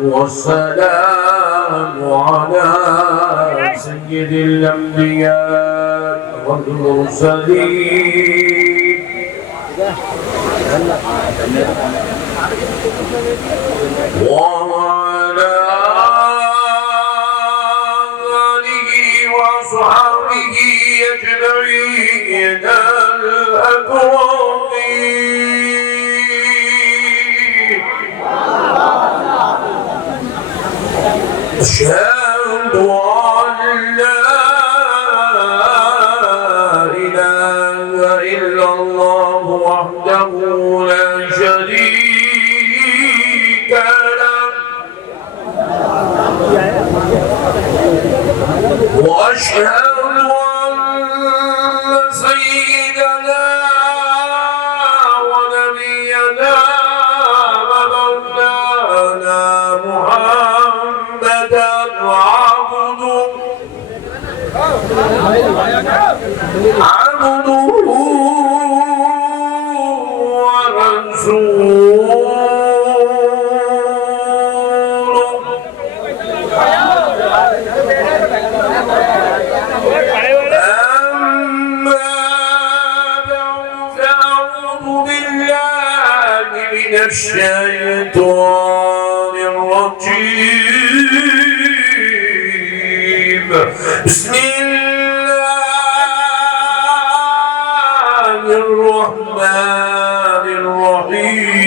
والسلام على سيد الأنبياء والمرسلين وعلى آله وصحبه أجمعين الأكرمين. أشهد أن لا إله إلا الله وحده لا شريك له وأشهد أن سيدنا ونبينا ومولانا محمدا عبده ورسوله. أما بعد فأعوذ بالله من الشيطان الرجيم. بسم الله الرحمن الرحيم.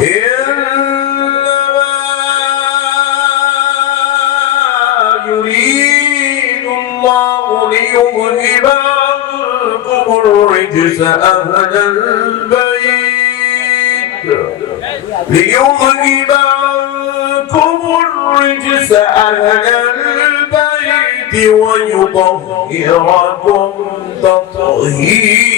إنما يريد الله ليذهب عنكم الرجس أهل البيت ويطهركم تطهيرا.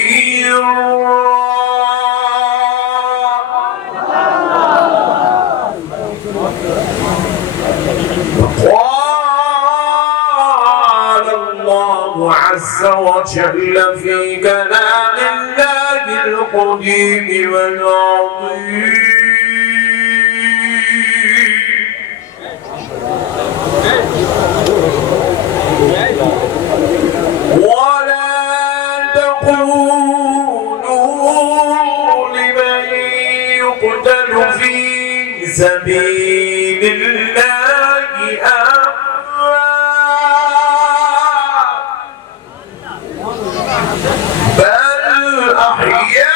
قال الله عز وجل في كلام الله القديم والعظيم. ولا تقولوا لمن يقتل في سبيل الله أموات بل أحياء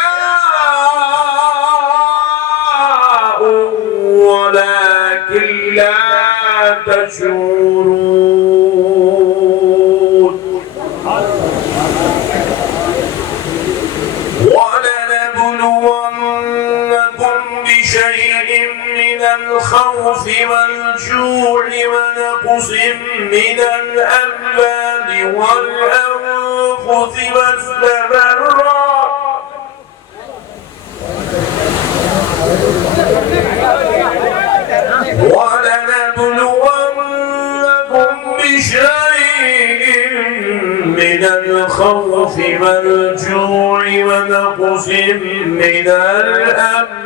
ولكن لا تشعرون. ولنبلونكم بشيء من الخوف والجوع ونقص من الأموال والأنفس والثمرات ولنبلونكم بشيء من الخوف والجوع ونقص من الأموال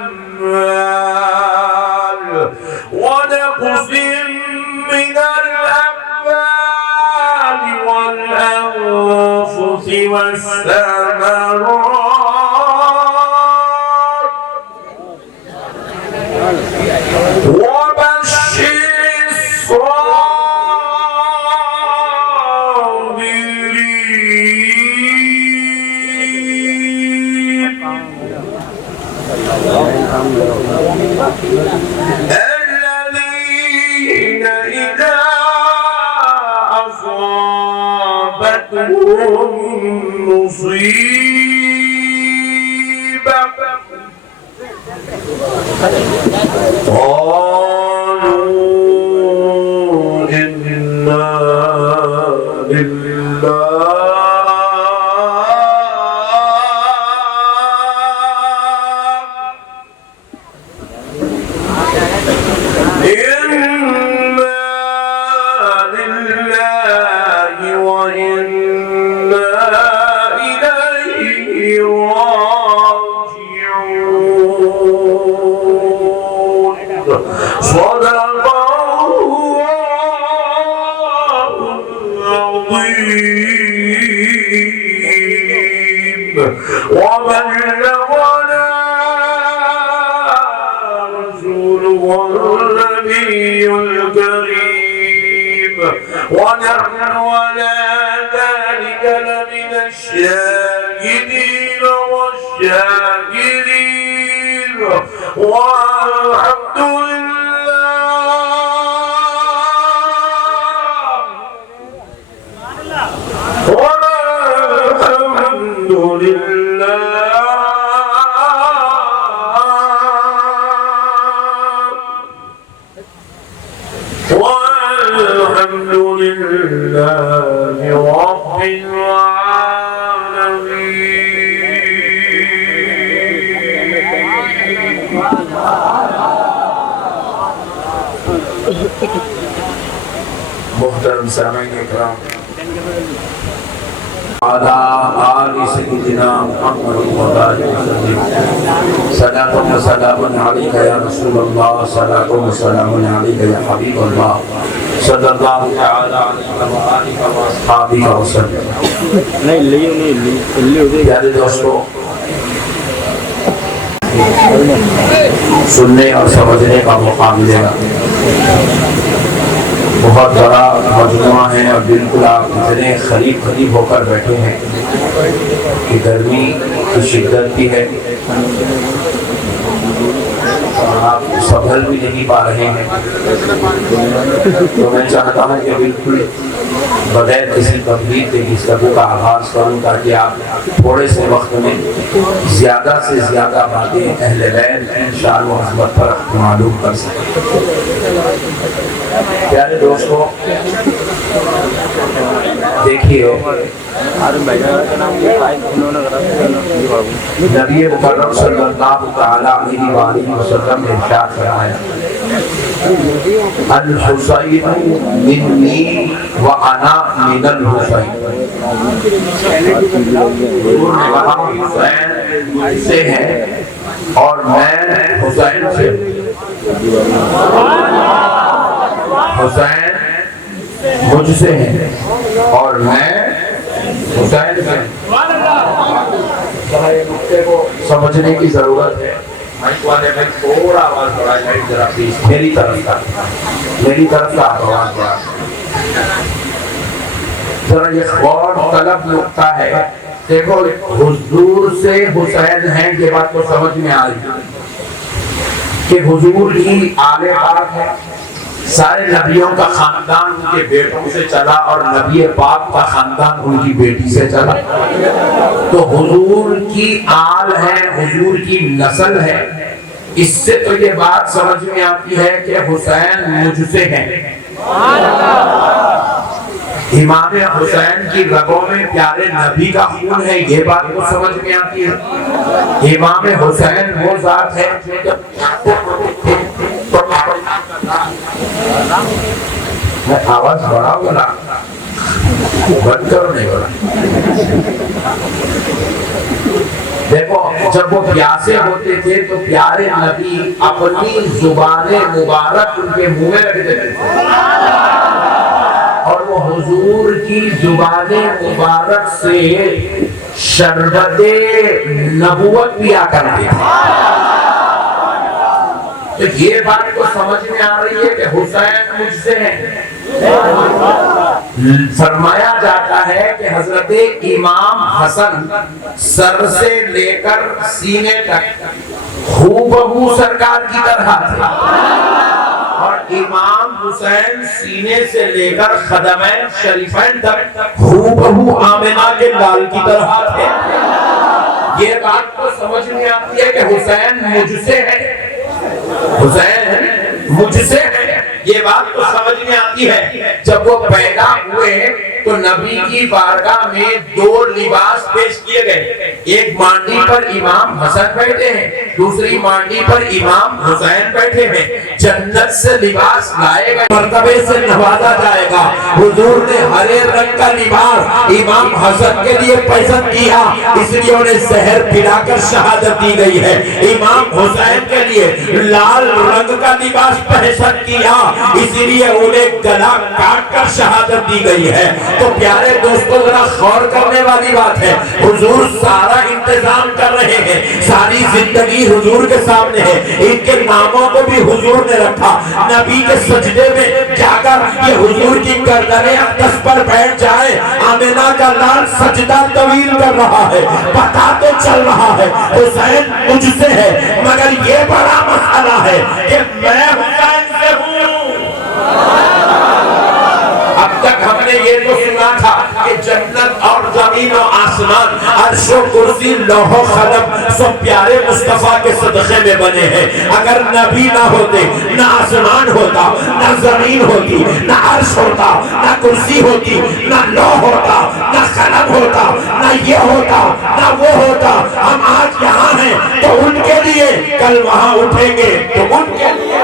والأنفس والثمرات وبشر الصابرين الذين إذا أصابتهم مصيبة قالوا إنا لله ونحن على ذلك لمن الشاهدين والشاكرين والحمد والحمد لله رب العالمين. محترم سامعین اکرام، على آل سيدنا محمد وآله وسلم، صلاة وسلام عليك يا رسول الله، صلاة وسلام عليك يا حبيب الله، صلى الله تعالى عليك وآلك وأصحابك وسلم. پیارے دوستو، سننے اور سمجھنے کا موقع ملے گا. بہت بڑا مجموعہ ہے اور بالکل آپ اتنے قریب ہو کر بیٹھے ہیں کہ گرمی کی شدت بھی ہے اور آپ سنبھل بھی نہیں پا رہے ہیں. تو میں چاہتا ہوں کہ بالکل بغیر کسی تبلیغ کے گفتگو کا آغاز کروں تاکہ آپ تھوڑے سے وقت میں زیادہ سے زیادہ باتیں اہل بیت کی شان و عظمت پر معلوم کر سکیں. پیارے دوستو، دیکھیے نبی مکرم صلی اللہ علیہ وآلہ وسلم نے ارشاد فرمایا الحسین منی وانا من الحسین. حسین مجھ سے ہے اور میں حسین سے. حسین مجھ سے ہے اور میں حسین سے. یہ نقطے کو سمجھنے کی ضرورت ہے. تھوڑا آواز بڑھائیں ذرا پلیز. میری طرف کا آواز بڑھا. ذرا یہ غور طلب نقطہ ہے. دیکھو حضور سے حسین ہیں، یہ بات تو سمجھ میں آ رہی کہ حضور کی آل پاک ہے. سارے نبیوں کا خاندان ان کے بیٹوں سے چلا اور نبی پاک کا خاندان ان کی بیٹی سے چلا. تو حضور کی آل ہے، حضور کی نسل ہے. اس سے تو یہ بات سمجھ میں آتی ہے کہ حسین مجھ سے ہے. امام حسین کی رگوں میں پیارے نبی کا خون ہے، یہ بات تو سمجھ میں آتی ہے. امام حسین وہ ذات ہے میں آواز بڑھا بولا بند کرو نہیں بولا. دیکھو جب وہ پیاسے ہوتے تھے تو پیارے نبی اپنی زبان مبارک ان کے منہ میں رکھتے تھے اور وہ حضور کی زبان مبارک سے شربت نبوت پیا کرتے تھے. تو یہ بات کو سمجھ میں آ رہی ہے کہ حسین مجھ سے ہے. فرمایا جاتا ہے کہ حضرت امام حسن سر سے لے کر سینے تک ہو بہو سرکار کی طرح تھے اور امام حسین سینے سے لے کر خدمین شریفین تک ہو بہو آمنہ کے لال کی طرح تھے. یہ بات تو سمجھ میں آتی ہے کہ حسین مجھ سے ہے. حسین مجھ سے ہے، یہ بات تو سمجھ میں آتی ہے. جب وہ پیدا ہوئے تو نبی کی بارگاہ میں دو لباس پیش کیے گئے. ایک مانڈی پر امام حسن بیٹھے ہیں، دوسری مانڈی پر امام حسین بیٹھے ہیں. جنت سے لباس لائے گئے، مرتبے سے نوازا جائے گا. حضور نے ہرے رنگ کا لباس امام حسن کے لیے پسند کیا، اس لیے انہیں زہر پلا کر شہادت دی گئی ہے. امام حسین کے لیے لال رنگ کا لباس پسند کیا، اسی لیے انہیں گلا کاٹ کر شہادت دی گئی ہے۔ تو پیارے دوستو ذرا غور کرنے والی بات ہے، حضور سارا انتظام کر رہے ہیں، ساری زندگی حضور کے سامنے ہے، ان کے ناموں کو بھی حضور نے رکھا۔ نبی کے سجدے میں جا کر یہ حضور کی گردن اقدس پر بیٹھ جائے، آمنہ کا لال سجدہ طویل کر رہا ہے، پتہ تو چل رہا ہے حسین مجھ سے ہے، مگر یہ بڑا مسئلہ ہے کہ میں حسین سے ہوں۔ اب تک ہم نے یہ تو سنا تھا کہ جنت اور زمین و آسمان، عرش و کرسی، لوح و قلم سب پیارے مصطفیٰ کے صدقے میں بنے ہیں۔ اگر نبی نہ ہوتے، نہ آسمان ہوتا، نہ زمین ہوتی، نہ عرش ہوتا، نہ کرسی ہوتی، نہ لوح ہوتا، نہ قلم ہوتا، نہ یہ ہوتا، نہ وہ ہوتا۔ ہم آج یہاں ہیں تو ان کے لیے، کل وہاں اٹھیں گے تو ان کے لیے۔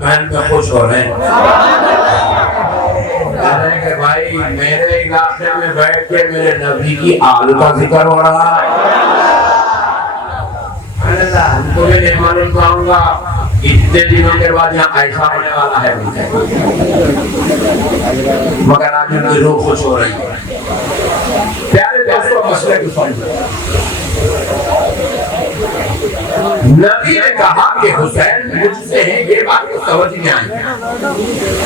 بہن پہ خوش ہو رہے ہیں کہ بھائی میرے علاقے میں بیٹھ کے میرے نبی کی آل کا ذکر ہو رہا ہے۔ ان کو بھی نہیں معلوم کہوں گا اتنے دنوں کے بعد یہاں ایسا ہونے والا ہے، مگر آج ان کی روح خوش ہو رہی ہے۔ پیارے دوستوں، مسئلے کی سمجھ، نبی نے کہا کہ حسین مجھ سے ہیں، یہ بات کو سمجھ میں آئی،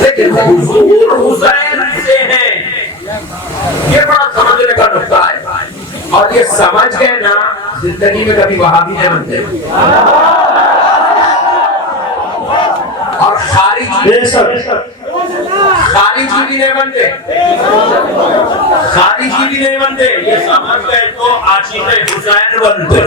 لیکن حضور حسین سے ہیں، یہ بڑا سمجھنے کا نقطہ ہے۔ اور یہ سمجھ گئے نا، زندگی میں کبھی وہابی نہیں بنتے، اور خارجی بھی نہیں بنتے، خارجی بھی نہیں بنتے، یہ سمجھ گئے تو عاشق حسین بنتے،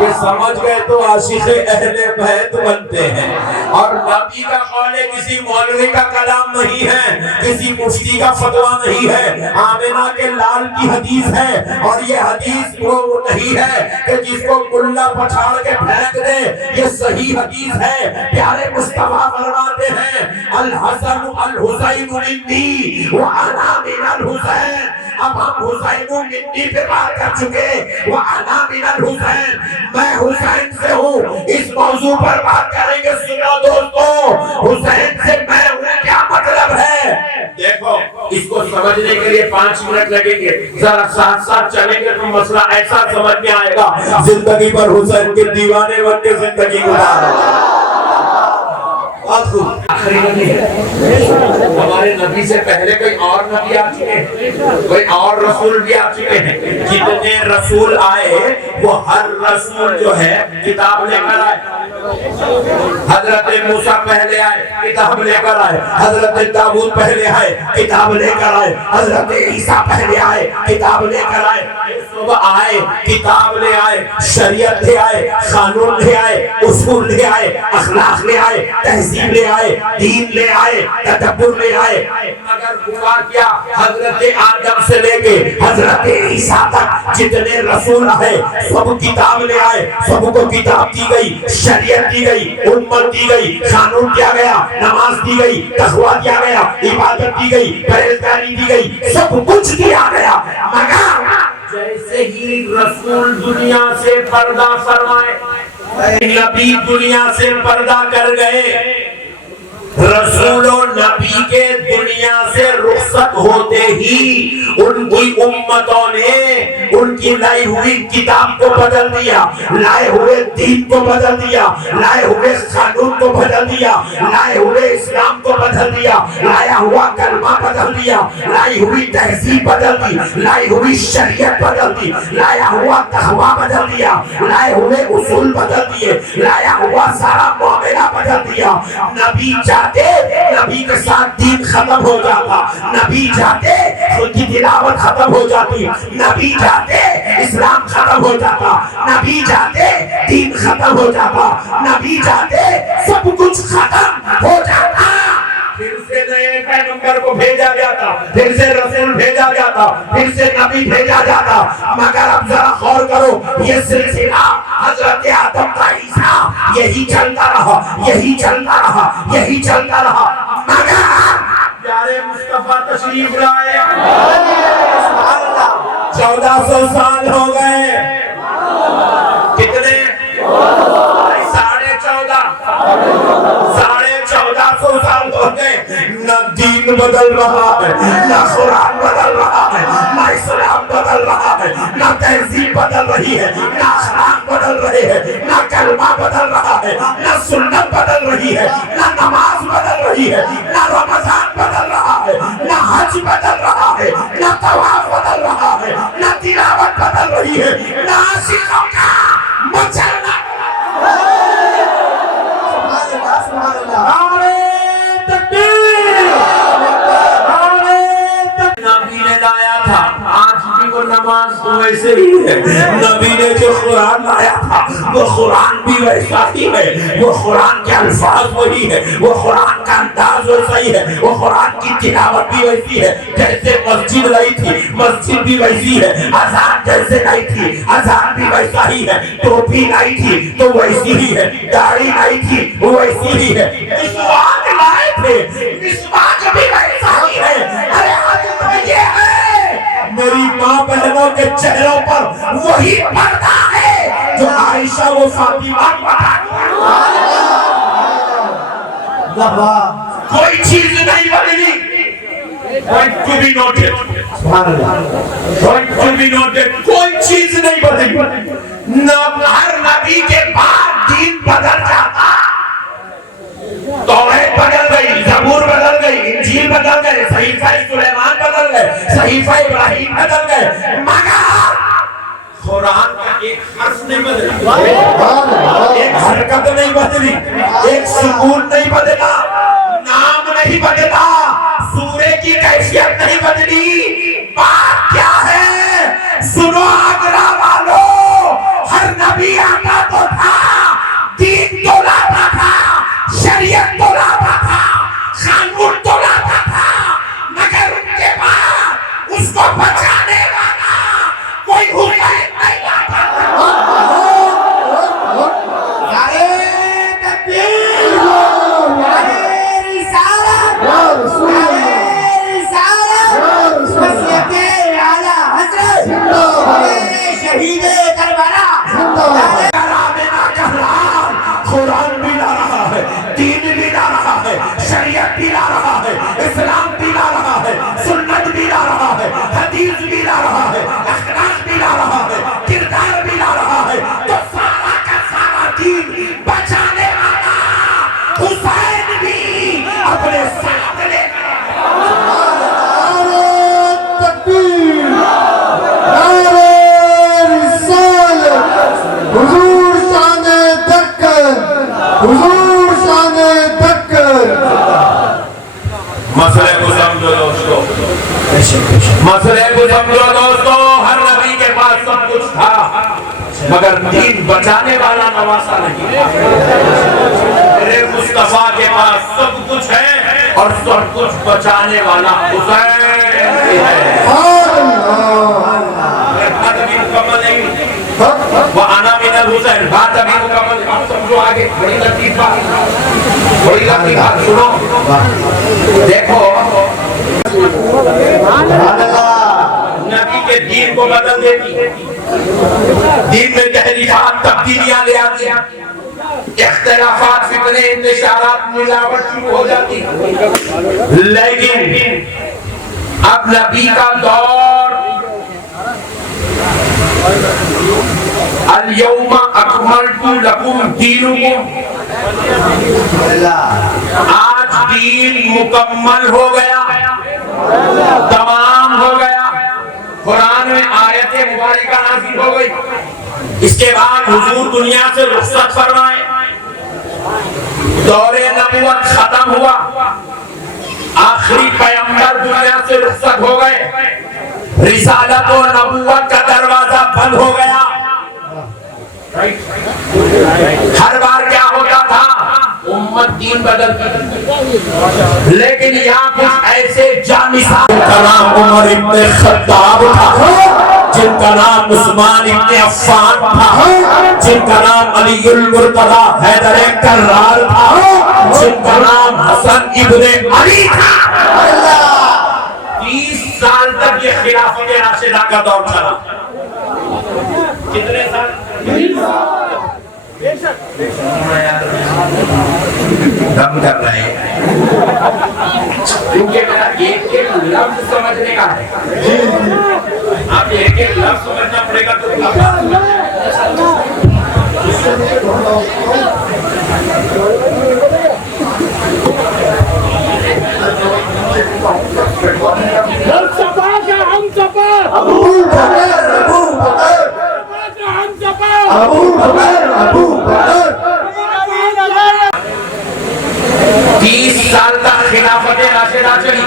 یہ سمجھ گئے تو عاشق اہل بیت بنتے ہیں۔ اور نبی کا قول کسی مولوی کا کلام نہیں ہے، کسی مفتی کا فتویٰ نہیں ہے، آمنہ کے لال کی حدیث ہے، اور یہ حدیث وہ نہیں ہے کہ جس کو گلہ پچھاڑ کے پھینک دے، یہ صحیح حدیث ہے۔ پیارے مصطفیٰ فرماتے ہیں الحسن الحسین منی وانا من الحسین۔ اب ہم حسین منی پہ بات کر چکے، وانا من الحسین، میں حسین سے ہوں، اس موضوع پر بات کریں گے۔ سنو دوستو، حسین سے میں ہوں کیا مطلب ہے؟ دیکھو، اس کو سمجھنے کے لیے 5 منٹ لگیں گے، ذرا ساتھ ساتھ چلیں گے تو مسئلہ ایسا سمجھ میں آئے گا، زندگی پر حسین کے دیوانے بن کے زندگی گزارو۔ آخری نبی ہے، ہمارے نبی سے پہلے کوئی اور نبی آ چکے ہیں، کوئی اور رسول بھی آ چکے ہیں۔ جتنے رسول آئے وہ ہر رسول جو ہے کتاب لے کر آئے۔ حضرت موسیٰ پہلے آئے، کتاب لے کر آئے۔ حضرت داؤد پہلے آئے، کتاب لے کر آئے۔ حضرت عیسیٰ پہلے آئے، کتاب لے کر آئے۔ صبح آئے، کتاب لے آئے، شریعت لے آئے، قانون لے آئے، اصول لے آئے، اخلاق لے آئے، تہذیب لے آئے، دین لے آئے، تدبر لے آئے۔ مگر ہوا کیا؟ حضرت آدم سے لے کے حضرت عیسیٰ تک جتنے رسول آئے سب کتاب لے آئے، سب کو کتاب دی گئی، شریعت دی گئی، امت دی گئی، قانون دیا گیا، نماز دی گئی، تقویٰ دیا گیا، عبادت دی گئی، پرہیزگاری دی گئی، سب کچھ دیا گیا۔ مگر جیسے ہی رسول دنیا سے پردہ فرمائے، نبی دنیا سے پردہ کر گئے، رسول و نبی کے دنیا سے رخصت ہوتے ہی ان کی امتوں نے ان کی لائی ہوئی کتاب کو بدل دیا، لائے ہوئے دین کو بدل دیا، لائے ہوئے قانون کو بدل دیا، لائے ہوئے اسلام کو بدل دیا، لایا ہوا کلمہ بدل دیا، لائی ہوئی تہذیب بدل دی، لائی ہوئی شریعت بدل دی، لایا ہوا تقویٰ بدل دیا، لائے ہوئے اصول بدل دیے، لایا ہوا سارا معاملہ بدل دیا۔ نبی چاہتے نبی کے ساتھ دین ختم ہو جاتا، نبی چاہتے خود کی تلاوت ختم ہو جاتی، نبی چاہتے اسلام ختم ہو جاتا، نبی چاہتے دین ختم ہو جاتا، نبی چاہتے سب کچھ ختم ہو جاتا، سے نئے پیغمبر کو بھیجا جاتا، پھر سے رسول بھیجا جاتا، پھر سے نبی بھیجا جاتا، مگر اب ذرا غور کرو یہ سلسلہ حضرت آدم کا عیسیٰ یہی چلتا رہا، یہی چلتا رہا، یہی چلتا رہا، مگر پیارے مصطفیٰ تشریف لائے، 1400 سال ہو گئے، کتنے؟ 1450 سال ہو گئے، نہ دین بدل رہا ہے، نہ قرآن بدل رہا ہے، نہ اسلام بدل رہا ہے، نہ تہذیب بدل رہی ہے، نہ اخلاق بدل رہے ہیں، نہ کلمہ بدل رہا ہے، نہ سنت بدل رہی ہے، نہ نماز بدل رہی ہے، نہ رمضان بدل رہا ہے، نہ حج بدل رہا ہے، نہ طواف بدل رہا ہے، نہ تلاوت بدل رہی ہے، نہ عاشقوں کا مچلنا۔ نبی نے لایا تھا، آج بھی وہ نماز تو ویسے ہی ہے، نبی نے جو قرآن لایا تھا وہ قرآن بھی ویسا ہی ہے، وہ قرآن کے الفاظ وہی ہے، وہ قرآن کا انداز ویسا ہی ہے، وہ قرآن کی تلاوت بھی ویسی ہے، جیسے مسجد لائی تھی مسجد بھی ویسی ہے، اذان جیسے لائی تھی اذان بھی ویسا ہی ہے، ٹوپی لائی تھی تو ویسی ہی ہے، داڑھی لائی تھی وہ ویسی ہی ہے، مسواک لائے تھے مسواک بھی ویسا ہی ہے۔ ارے آج تو یہ ہے میری ماں بہنوں کے چہروں پر وہی پردہ ہے جو عائشہ و فاطمہ بتا کوئی چیز نہیں بدلی۔ Point to be noted. Point to be noted. کوئی چیز نہیں بدلی، ہر نبی کے بعد دین بدل جاتا، توریت بدل گئی، زبور بدل گئی، انجیل بدل گئے، صحیفہ سلیمان بدل گئے، صحیفہ ابراہیم بدل گئے، مگر قرآن کا ایک حرف نہیں بدلا، ایک حرکت نہیں بدلی، ایک سکون نہیں بدلا، نام نہیں بدلا، سورے کی کیفیت نہیں بدلی۔ بات کیا ہے؟ سنو آگرہ والو، ہر نبی آتا تو تھا، دین تو لاتا تھا، شریعت تو لاتا تھا، قانون تو لاتا تھا، مگر ان کے بعد اس کو بچانے والا کوئی حکومت نہیں لاتا تھا۔ قرآن بھی لا رہا ہے، دین بھی لا رہا ہے، شریعت بھی لا رہا ہے، اسلام بھی لا رہا ہے، سنت بھی لا رہا ہے، حدیث بھی لا رہا ہے، اخلاق بھی لا رہا ہے، کردار بھی لا رہا ہے، تو سارا کا سارا دین بچانے والا حسین بھی اپنے ساتھ لے گئے۔ مسئلے کو سمجھو دوستو، مسئلے کو سمجھو دوستو، ہر نبی کے پاس سب کچھ تھا مگر دین بچانے والا نواسا نہیں۔ میرے مصطفیٰ کے پاس سب کچھ ہے اور سب کچھ بچانے والا حسین بھی ہے۔ بات ابھی مکمل نہیں، وَأَنَا مِنَ الْحُسَيْنِ، بات ابھی مکمل نہیں، سمجھو آگے، بڑی لطیفہ سنو، دیکھو نبی کے دین کو بدل دیتی، دین میں تحریفات تبدیلیاں لے آتی، اختلافات فتنے انتشارات ملاوٹ شروع ہو جاتی، لیکن اب نبی کا دور اليوم اکملت لکم دینکم، آج دین مکمل ہو گیا، تمام ہو گیا، قرآن میں آیت مبارکہ نازل ہو گئی، اس کے بعد حضور دنیا سے رخصت فرمائے، دور نبوت ختم ہوا، آخری پیغمبر دنیا سے رخصت ہو گئے، رسالت و نبوت کا دروازہ بند ہو گیا۔ ہر بار کیا ہوتا تھا؟ امت دین بدلتی، لیکن یہاں کچھ ایسے جانشین کا نام عمر ابن خطاب تھا، جن کا نام عثمان ابن عفان تھا، جن کا نام علی المرتضی حیدر کرار تھا، جن کا نام حسن ابن علی تھا۔ 30 سال تک یہ خلافت راشدہ کا دور چلا۔ کتنے سال؟ 30 سال۔ دم کر رہے ہیں کیونکہ میرا ایک ایک لفظ سمجھنے کا ہے، آپ ایک ایک لفظ سمجھنا پڑے گا تو سال تک خلافت راشدہ چلی۔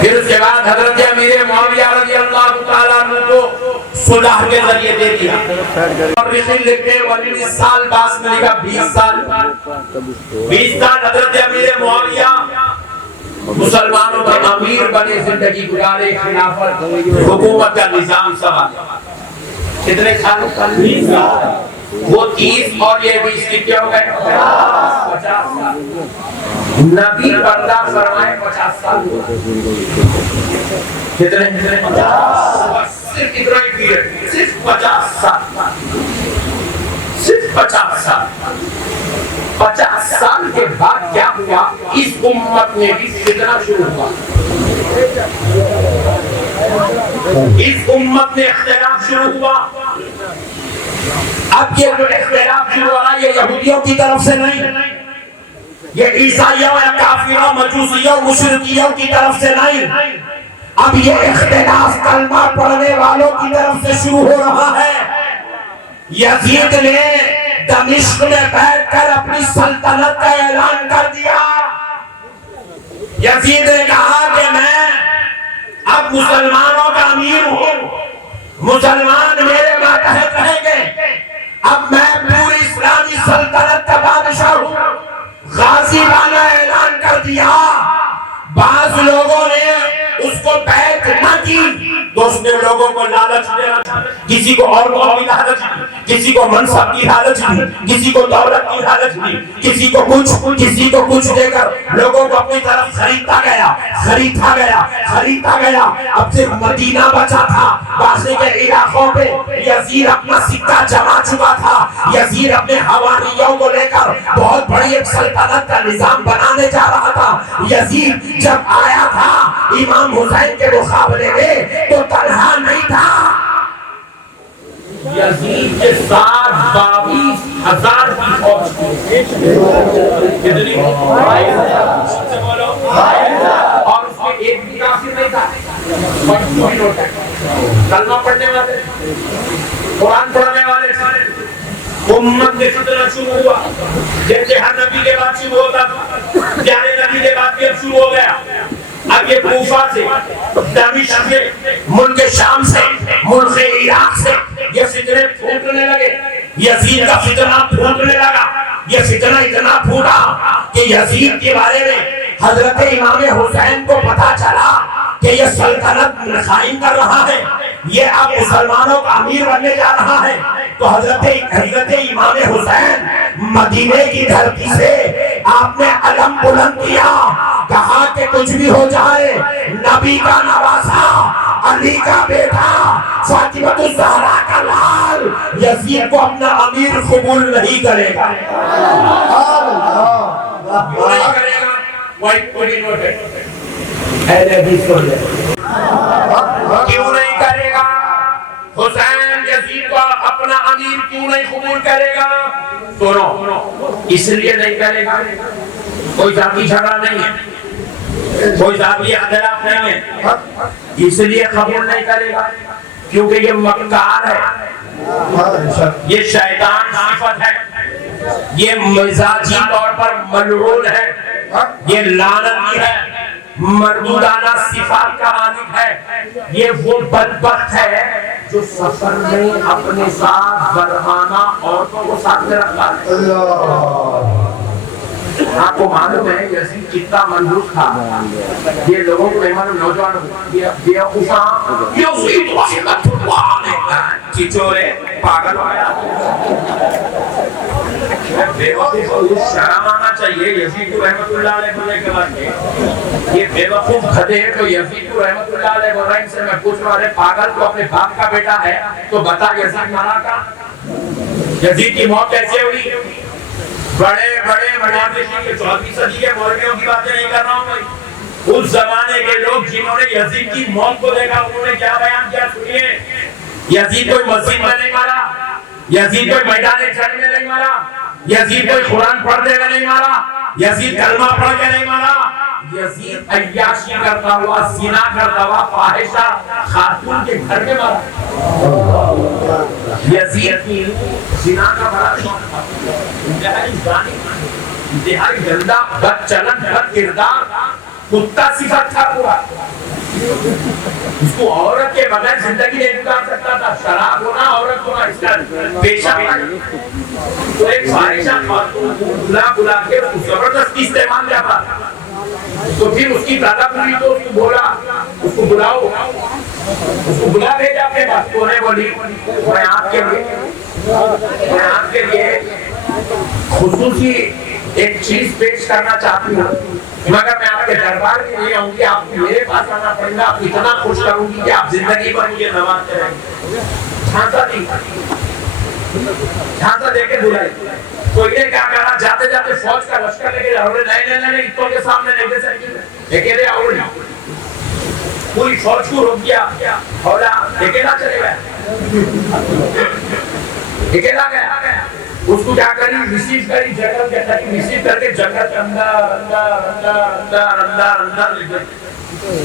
پھر اس کے بعد حضرت امیر معاویہ رضی اللہ تعالیٰ عنہ کو صلح کے ذریعے دے دیا۔ اور رسول لکھتے ہیں 19 سال باس میں لکھا 20 سال حضرت امیر معاویہ مسلمانوں کے امیر بنے، زندگی گزارے، خلافت حکومت کا نظام سنبھالا۔ کتنے سال؟ 20 سال۔ وہ 30 اور یہ 20 کتنے ہو گئے؟ 50 سال۔ نبی پردہ فرمائے 50 سال ہوا۔ کتنے؟ 50۔ صرف اتنا ہی پیریڈ، صرف 50 سال، صرف 50 سال۔ 50 سال کے بعد کیا ہوا؟ اس امت میں بھی فتنہ شروع ہوا، اس امت میں اختلاف شروع ہوا۔ اب یہ جو اختلاف شروع ہوا یہ یہودیوں کی طرف سے نہیں، یہ عیسائیوں یا کافروں مجوسیوں مشرکیوں کی طرف سے نہیں، اب یہ اختلاف کلمہ پڑھنے والوں کی طرف سے شروع ہو رہا ہے۔ یزید نے دمشق میں بیٹھ کر اپنی سلطنت کا اعلان کر دیا۔ یزید نے کہا کہ میں اب مسلمانوں کا امیر ہوں، مسلمان میرے ماتحت رہیں گے، اب میں پوری اسلامی سلطنت کا بادشاہ ہوں۔ غازی والا اعلان کر دیا۔ بعض لوگوں نے اس کو بیعت نہ کی تو اس نے لوگوں کو لالچ دیا، کسی کو اور کی لالچ دی، کسی کو منصب کی لالچ دی، کسی کو دولت کی لالچ دی، کسی کو کچھ دے کر لوگوں کو اپنی طرف خریدتا گیا۔ اب صرف مدینہ بچا تھا، باقی کے علاقوں پہ یزید اپنا سکہ جما چکا تھا۔ یزید اپنے حواریوں کو لے کر بہت بڑی ایک سلطنت کا نظام بنانے جا رہا تھا۔ یزید جب آیا تھا امام حسین کے مقابلے میں تو تنہا نہیں تھا، یزید کے ساتھ 22,000 کی فوج تھی۔ کتنی؟ 22,000 اور اس میں ایک بھی کافر نہیں تھا، کلمہ پڑھنے والے، قرآن پڑھنے والے سارے۔ امت میں فتنہ شروع ہوا، جیسے ہر نبی کے بعد شروع ہوتا تھا، پیارے نبی کے بعد بھی اب شروع ہو گیا۔ اب یہ کوفہ سے، دمشق سے، ملک شام سے، ملک عراق سے یہ فتنے پھوٹنے لگے۔ یزید کا فتنہ پھوٹنے لگا۔ یہ فتنہ اتنا پھوٹا کہ یزید کے بارے میں حضرت امام حسین کو پتا چلا کہ یہ سلطنت قائم کر رہا ہے، یہ اب مسلمانوں کا امیر بننے جا رہا ہے۔ تو حضرت امام حسین مدینے کی دھرتی سے آپ نے علم بلند کیا، کہا کہ کچھ بھی ہو جائے نبی کا نواسا، علی کا بیٹا، فاطمہ الزہرا کا لال یزید کو اپنا امیر قبول نہیں کرے گا۔ کیوں نہیں کرے گا؟ کیوں نہیں کرے گا؟ حسین یزید کو اپنا امیر کیوں نہیں قبول کرے گا؟ سنو، اس لیے نہیں کرے گا، کوئی ذاتی جھگڑا نہیں ہے، کوئی ذاتی اختلاف نہیں ہے، اس لیے قبول نہیں کرے گا کیونکہ یہ مکار ہے، یہ شیطان صفت ہے، یہ مزاجی طور پر ملعون ہے، یہ لعنتی ہے، مردودانہ صفات کا مالک ہے، یہ وہ بدبخت ہے جو سفر میں اپنے ساتھ برہانہ عورتوں کو ساتھ میں رکھتا ہے۔ آپ کو معلوم ہے یزید کتنا منحوس تھا، یہ لوگوں کو ایمان نوجوان بیوقوفاں یزید رحمت اللہ علیہ چچورے پاگل آیا بیوقوف شرم آنا چاہیے یزید رحمت اللہ علیہ بولنے کے بعد یہ بیوقوف گدھے تو یزید رحمت اللہ علیہ بول رہے ہیں سے میں پوچھ رہا ہے پاگل تو اپنے باپ کا بیٹا ہے تو بتا یزید مرا کا یزید کی موت کیسے ہوئی؟ بڑے بڑے محدثین کے 14ویں صدی کے مولویوں کی باتیں نہیں کر رہا ہوں بھائی، اس زمانے کے لوگ جنہوں نے یزید کی موت کو دیکھا انہوں نے کیا بیان کیا سنیے۔ یزید کوئی مسجد میں نہیں مارا، یزید کوئی میدان جنگ میں نہیں مارا، یزید کوئی قرآن پڑھنے میں نہیں مارا، یزید کلمہ پڑھ کے نہیں مارا، یزید عیاشی کرتا ہوا، زنا کرتا ہوا، فاحشہ خاتون کے گھر میں مارا۔ یزید کی زنا کا بڑا شوق تھا، انتہائی زانی، انتہائی گندا، بد چلن، بد کردار، کتا صفت تھا پورا۔ اس کو عورت کے بغیر زندگی نہیں گزار سکتا تھا، شراب ہونا عورت ہونا اس کا پیشہ تھا۔ تو ایک فاحشہ خاتون کو بلا بلا کے اس کو زبردستی استعمال کیا تھا، تو پھر اس کی دادا پوری تو اس کو بولا اس کو بلاؤ، اس کو بلا بھیجا اپنے پاس، تو نے بولی میں آپ کے لیے خصوصی ایک چیز پیش کرنا چاہتی ہوں، مگر میں آپ کے دربار کے لیے آؤں گی، آپ میرے پاس آنا پڑے گا، آپ اتنا خوش کروں گی کہ آپ زندگی بھر مجھے نوازتے رہیں گے۔ جھانسا دی، جھانسا دے کے بلائی، تو یہ کیا کہا جاتے جاتے فوج کا لشکر لے کے جاؤ، نہیں اتوں کے سامنے نہیں دے سکتے، اکیلے آؤ نہیں، پوری فوج کو روک دیا، بولا اکیلا چلے گیا، اکیلا گیا، اس کو کیا کری ریسیو کری جنگل کے اندر، ریسیو کر کے جنگل کے اندر اندر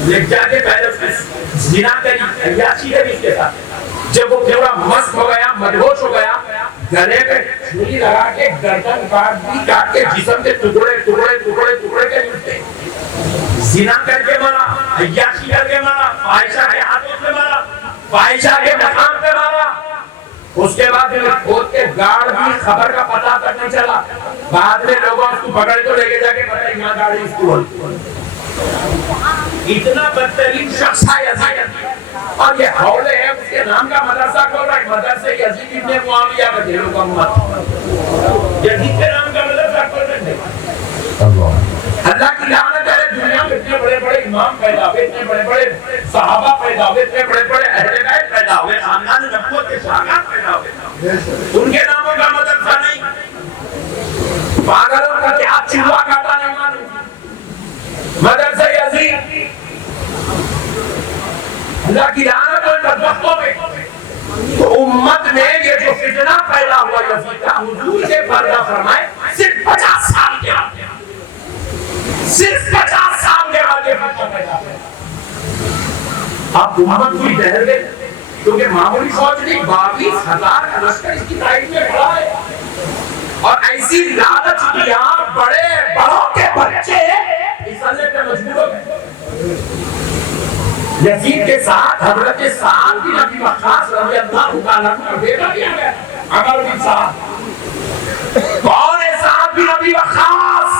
لکھ جا کے پہلے اس نے زنا کری، عیاشی کری اس کے ساتھ۔ جب وہ تھوڑا مست ہو گیا، مدہوش ہو گیا، گلے پہ چھری لگا کے گردن کاٹ کے جسم کے ٹکڑے ٹکڑے ٹکڑے ٹکڑے کے ملتے، زنا کر کے مرا، عیاشی کر کے مرا، فاحشہ کے ہاتھوں سے مرا، فاحشہ کے مقام پہ مرا۔ اس کے بعد کھود کے گارڈ بھی خبر کا پتہ تک نہیں چلا، بعد میں لوگوں اس کو پکڑ تو لے کے جا کے بتائی یہاں گاڑی اس کو اتنا بدترین شخص ہے یزید، اور یہ حولے ہے اس کے نام کا مدرسہ کھول رہا ہے، مدرسے یزید ابن معاویہ کا دلوں کا امت، یزید کے نام کا مدرسہ کھول رہے ہیں۔ اللہ کی لعنت ہے، دنیا میں اتنے بڑے بڑے امام پیدا ہوئے، اتنے بڑے بڑے صحابہ پیدا ہوئے، اتنے بڑے بڑے اہل بیت پیدا ہوئے، خاندان نبوت کے شاگرد پیدا ہوئے، ان کے ناموں کا مدرسہ نہیں، پاگلوں کا کیا چلوا کاٹا نہیں معلوم، مدرسہ یزید۔ اللہ کی لعنت ہے بدبختوں پہ۔ تو امت میں یہ جو فتنہ پیدا ہوا یزید کا، حضور سے پردہ فرمائے صرف 50 سال کے بعد، صرف 50 سال کے بعد یہ فتنہ پیدا ہوا۔ اب امت کوئی دہر گئے، کیونکہ معمولی فوج نہیں، 22,000 کا لشکر اس کی تائید میں کھڑا ہے، اور ایسی لالچ دیا بڑے بڑوں کے بچے اسلحے پہ مجبور ہو گئے۔ یزید کے ساتھ حضرت سعد بن ابی وقاص رضی اللہ تعالیٰ عنہ کا بیٹا بھی آ گیا، عمر بن سعد۔ کون ہے سعد بن ابی وقاص؟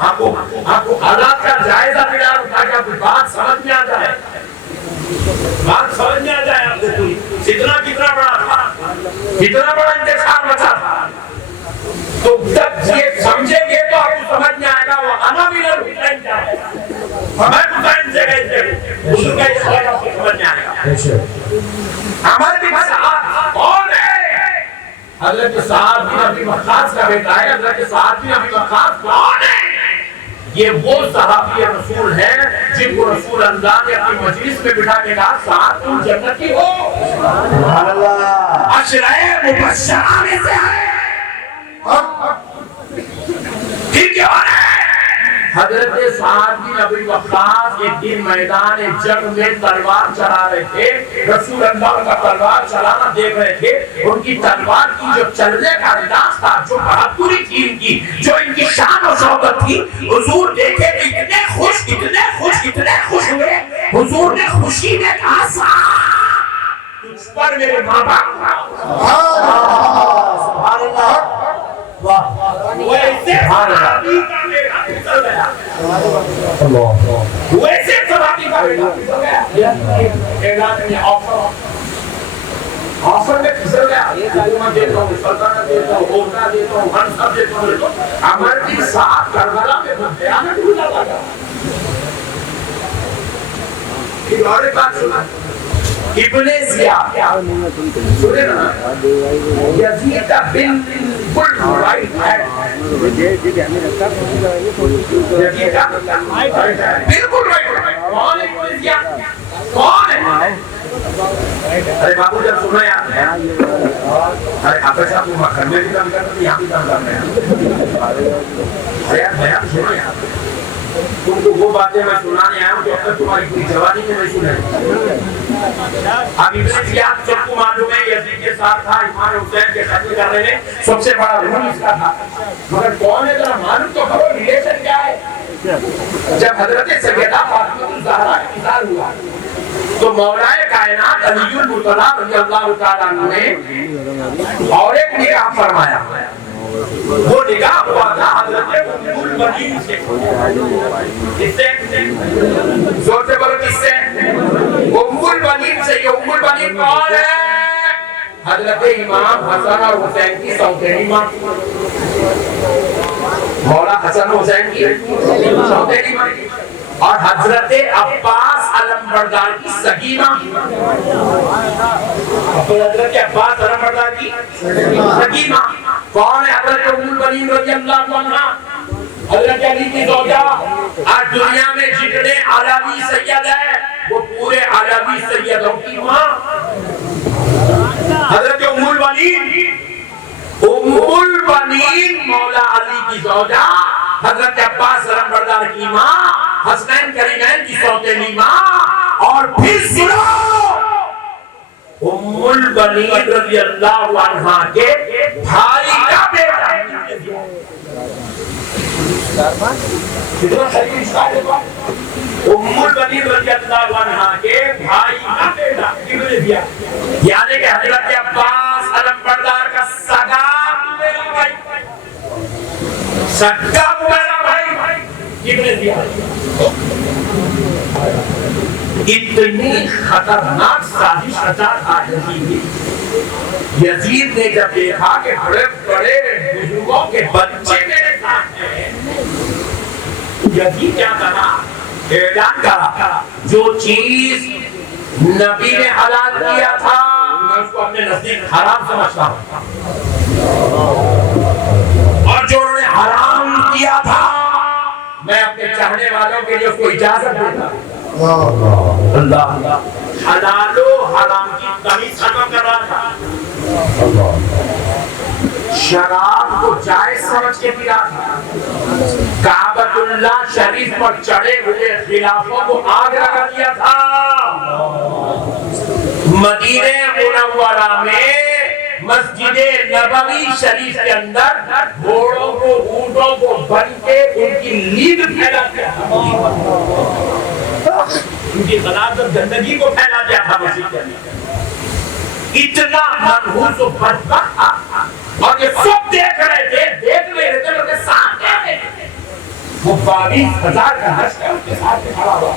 آپ کو حالات کا جائزہ ملا تاکہ آپ کو بات سمجھ میں آ جائے، بات سمجھ میں آ جائے آپ کو کوئی کتنا بڑا تھا، کتنا بڑا انتشار مچا تھا۔ تو جب یہ سمجھیں گے تو آپ کو سمجھ میں آئے گا وہ انا من الحسین کیا ہے، ہمیں حسین سے کہتے ہیں، حضور کا یہ سوال آپ کو سمجھ میں آئے گا۔ عمر بن سعد کون ہے؟ حضرت سعد بن ابی وقاص کا بیٹا ہے۔ حضرت سعد بن ابی وقاص کون ہے؟ یہ وہ صحابی رسول ہیں جن کو رسول اللہ نے اپنی مجلس میں بٹھا کے کہا سعد تم جنتی ہو، سبحان اللہ، عشرہ مبشرہ میں سے ہے۔ پھر کیا ہے؟ حضرت سعد بن ابی وقاص ایک دن میدان جنگ میں تلوار چلا رہے تھے، رسول اللہ کا تلوار چلانا دیکھ رہے تھے، ان کی تلوار کی جو چلنے کا انداز تھا، جو بہادری تھی ان کی، جو ان کی شان و شوکت تھی، حضور دیکھے کہ اتنے خوش ہوئے حضور نے خوشی میں کہا تجھ پر میرے ماں باپ سبحان اللہ ویسے صحابی کا بیٹا پھسل گیا ویسے صحابی کا بیٹا پھسل گیا اعلان میں آفر میں پھسل گیا حکومت دیتا ہوں سلطنت دیتا ہوں عہدہ دیتا ہوں منصب دیتا ہوں عمر بن سعد کربلا میں بیانت ہوتا لگا ایک اور ایک بات سنا ابن زیاد سنے نا یزید بن رائٹ یزید بالکل رائٹ کون ہے ابن زیاد کون ہے ارے بابو جب سنا یاد ہے ارے آپ صاحب وہ مکھن میں بھی کام کرتے ہیں یہاں بھی کام کر رہے ہیں ارے یار بیان سنا یاد تم کو وہ باتیں میں سنانے آیا ہوں جو اب تک تمہاری پوری جوانی میں نہیں سنے اب ابن زیاد سب کو معلوم ہے یزید کے ساتھ تھا امام حسین کے قتل کرنے میں سب سے بڑا رول اس کا تھا مگر کون ہے ذرا معلوم تو کرو ریلیشن کیا ہے جب حضرت سیدہ فاطمہ الزہرا کا انتقال ہوا تو مولائے کائنات علی المرتضی رضی اللہ تعالیٰ عنہ نے اور ایک نگاہ فرمایا وہ نگاہ ہوا تھا حضرت ام البنین سے کس سے زور سے بولو کس سے ام البنین سے یہ ام البنین کون ہے حضرت امام حسن اور حسین کی سوتیلی ماں مولا حسن حسین کی سوتیلی ماں اور حضرت عباس علمبردار کی سگی ماں حضرت عباس علمبردار کی سگی ماں کون ہے حضرت ام البنین رضی اللہ عنہ حضرت علی کی زوجہ آج دنیا میں جتنے علاوی سید ہیں وہ پورے علاوی سیدوں کی ماں حضرت ام البنین مولا علی کی زوجہ حضرت عباس علمبردار کی ماں حسنین کریمین کی سوتیلی ماں اور پھر سنو ام البنین رضی اللہ عنہ کے بھائی کا بیٹا ام البنین رضی اللہ عنہ کے بھائی کا بیٹا یعنی کہ حضرت عباس علمبردار کا سگا میرا بھائی سگا میرا بھائی ابن زیاد اتنی خطرناک سازش رچا رہی یزید نے جب دیکھا کہ بڑے بڑے بزرگوں کے بچے میرے ساتھ ہیں یزید کیا کرا اعلان کرا جو چیز نبی نے حلال کیا تھا میں اس کو اپنے نزدیک حرام سمجھتا ہوں اور جو انہوں نے حرام کیا تھا میں اپنے چاہنے والوں کے لیے اس کو اجازت دیتا اللہ حلال و حرام کی تمیز ختم کر رہا تھا شراب کو جائز سمجھ کے پیا تھا کعبۃ اللہ شریف پر چڑھے ہوئے خلافوں کو آگ لگا دیا تھا مدینہ منورہ میں مسجد نبوی شریف کے اندر گھوڑوں کو اونٹوں کو بن کے ان کی لید پھیلا دیا تھا ان کی غلاظت گندگی کو پھیلا دیا تھا مسجد کے اندر اتنا منحوس و بدبخت تھا اور یہ سب دیکھ رہے تھے ان کے ساتھ وہ 22,000 کا حشر ان کے ساتھ کھڑا ہوا